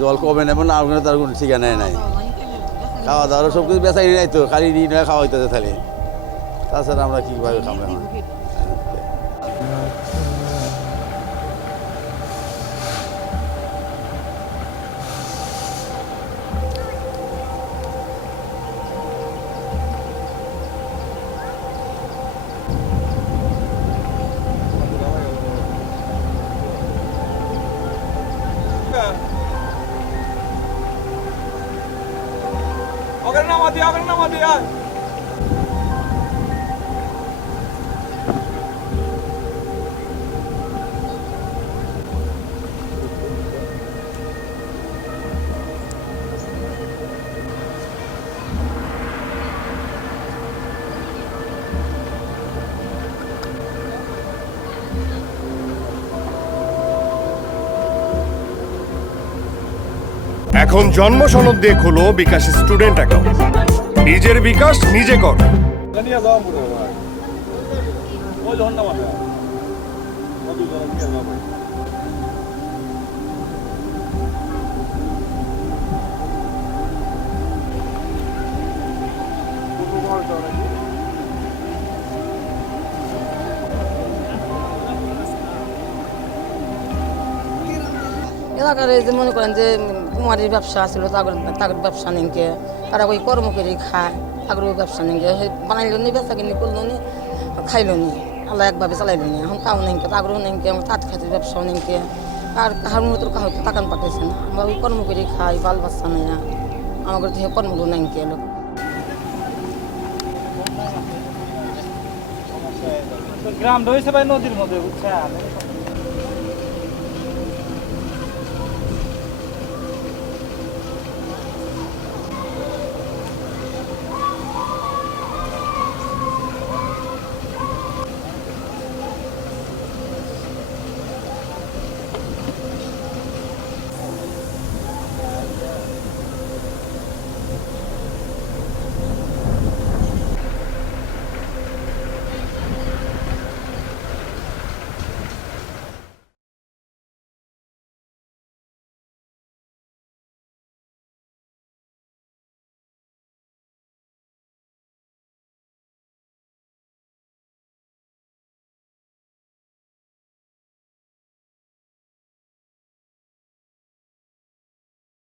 জল কমে নেব না ওখানে তার কোনো ঠিকানায় নাই খাওয়া দাওয়া সব কিছু বেচাই নাই তো খালি ঋণ হয়ে খাওয়া হইতেছে তাহলে তাছাড়া আমরা কীভাবে খাবো এখন Agar nama dia. এখন জন্ম সনদ দিয়ে খোলো বিকাশ স্টুডেন্ট অ্যাকাউন্ট নিজের বিকাশ নিজে কর Kaniya zaman buraya var. O da onda var ya. O da zaman bir yana var. এলাকার যে মনে করেন যে কুমারির ব্যবসা ছিল তাগর ব্যবসা নিকে তারা ওই কর্ম করে খায় তাগর ওই ব্যবসা নিকে বানাইল নি ব্যবসা কিনে করলো নি খাইল নি আল্লাহ একভাবে চালাইল নি এখন তাও নেই তাগর নেই আমার তাঁত খাতে ব্যবসাও নেই আর কাহার মতো কাহর তাকান পাঠাইছে না আমরা ওই কর্ম করে খাই বাল বাচ্চা নেই আমাদের থেকে কর্মগুলো নেই লোক গ্রাম রয়েছে ভাই নদীর মধ্যে বুঝছেন